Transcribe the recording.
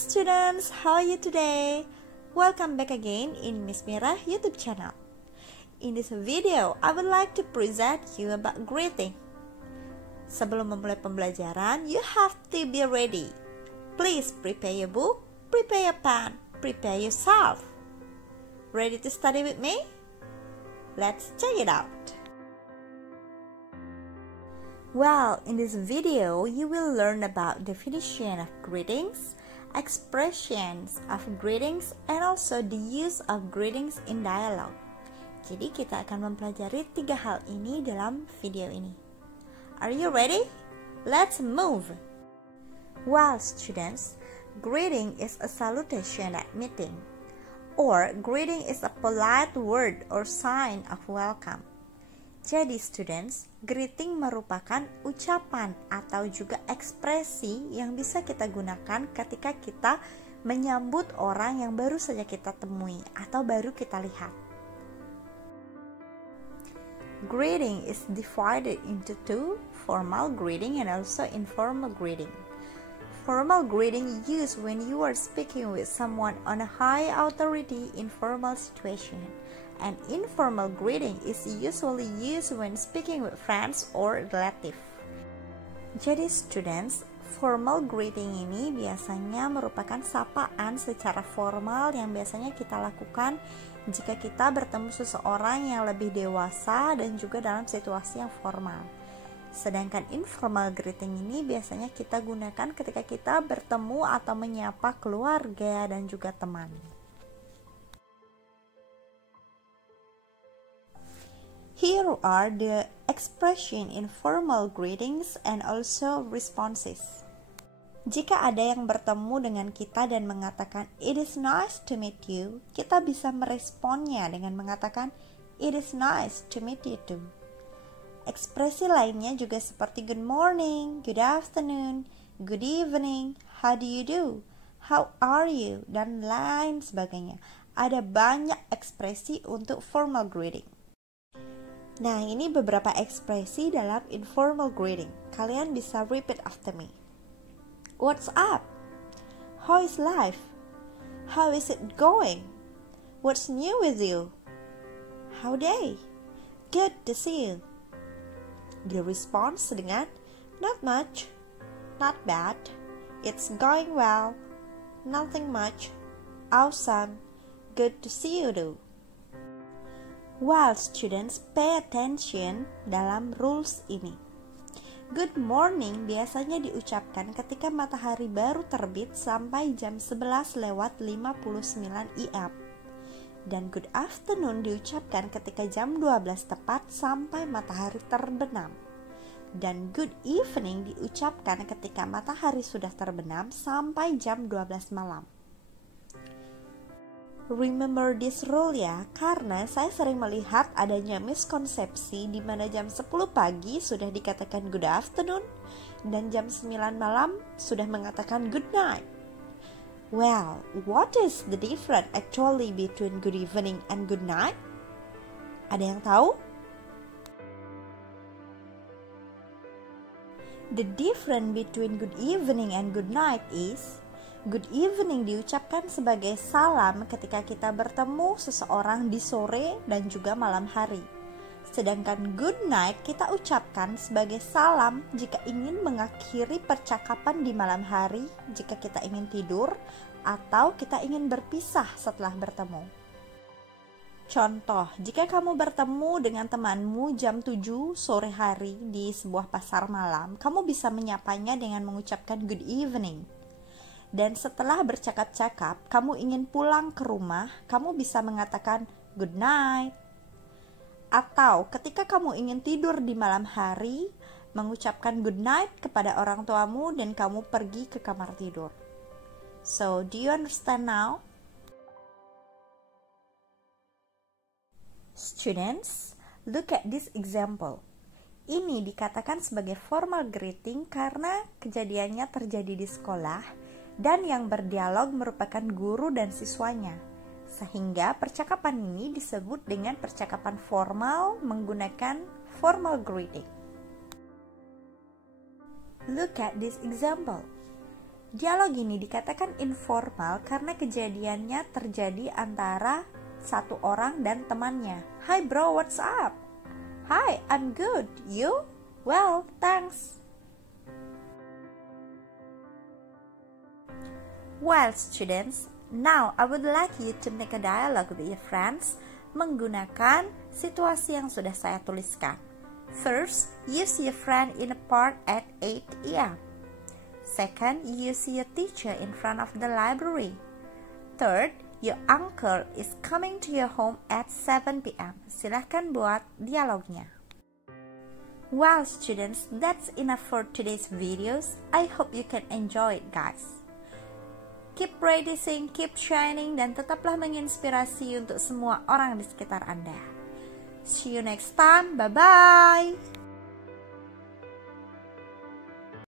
students, how are you today? Welcome back again in Miss Mira YouTube channel. In this video, I would like to present you about greeting. Sebelum memulai pembelajaran, you have to be ready. Please prepare your book, prepare your pen, prepare yourself. Ready to study with me? Let's check it out. Well, in this video, you will learn about definition of greetings, expressions of greetings, and also the use of greetings in dialogue. Jadi kita akan mempelajari 3 hal ini dalam video ini. Are you ready? Let's move! Well, students, greeting is a salutation at meeting, or greeting is a polite word or sign of welcome. Jadi students, greeting merupakan ucapan atau juga ekspresi yang bisa kita gunakan ketika kita menyambut orang yang baru saja kita temui atau baru kita lihat. Greeting is divided into two, formal greeting and also informal greeting. Formal greeting used when you are speaking with someone on a high authority in formal situation. And informal greeting is usually used when speaking with friends or relatives. Jadi students, formal greeting ini biasanya merupakan sapaan secara formal yang biasanya kita lakukan jika kita bertemu seseorang yang lebih dewasa dan juga dalam situasi yang formal. Sedangkan informal greeting ini biasanya kita gunakan ketika kita bertemu atau menyapa keluarga dan juga teman. Here are the expression in formal greetings and also responses. Jika ada yang bertemu dengan kita dan mengatakan "It is nice to meet you", kita bisa meresponnya dengan mengatakan "It is nice to meet you too". Ekspresi lainnya juga seperti good morning, good afternoon, good evening, how do you do, how are you, dan lain sebagainya. Ada banyak ekspresi untuk formal greeting. Nah, ini beberapa ekspresi dalam informal greeting. Kalian bisa repeat after me. What's up? How is life? How is it going? What's new with you? How day? Good to see you. Di response dengan not much, not bad, it's going well, nothing much, awesome, good to see you too. Well, students, pay attention dalam rules ini. Good morning biasanya diucapkan ketika matahari baru terbit sampai jam 11:59 IM. Dan good afternoon diucapkan ketika jam 12 tepat sampai matahari terbenam. Dan good evening diucapkan ketika matahari sudah terbenam sampai jam 12 malam. Remember this rule ya, karena saya sering melihat adanya miskonsepsi di mana jam 10 pagi sudah dikatakan good afternoon dan jam 9 malam sudah mengatakan good night. Well, what is the difference actually between good evening and good night? Ada yang tahu? The difference between good evening and good night is good evening diucapkan sebagai salam ketika kita bertemu seseorang di sore dan juga malam hari. Sedangkan good night kita ucapkan sebagai salam jika ingin mengakhiri percakapan di malam hari, jika kita ingin tidur, atau kita ingin berpisah setelah bertemu. Contoh, jika kamu bertemu dengan temanmu jam 7 sore hari di sebuah pasar malam, kamu bisa menyapanya dengan mengucapkan good evening. Dan setelah bercakap-cakap, kamu ingin pulang ke rumah, kamu bisa mengatakan good night. Atau ketika kamu ingin tidur di malam hari, mengucapkan good night kepada orang tuamu dan kamu pergi ke kamar tidur. So, do you understand now? Students, look at this example. Ini dikatakan sebagai formal greeting karena kejadiannya terjadi di sekolah dan yang berdialog merupakan guru dan siswanya. Sehingga percakapan ini disebut dengan percakapan formal menggunakan formal greeting. Look at this example. Dialog ini dikatakan informal karena kejadiannya terjadi antara satu orang dan temannya. Hi bro, what's up? Hi, I'm good. You? Well, thanks. Well, students, now I would like you to make a dialogue with your friends menggunakan situasi yang sudah saya tuliskan. First, you see a friend in a park at 8 a.m. Second, you see a teacher in front of the library. Third, your uncle is coming to your home at 7 p.m. Silahkan buat dialognya. Well, students, that's enough for today's videos. I hope you can enjoy it, guys. Keep practicing, keep shining, dan tetaplah menginspirasi untuk semua orang di sekitar Anda. See you next time. Bye-bye.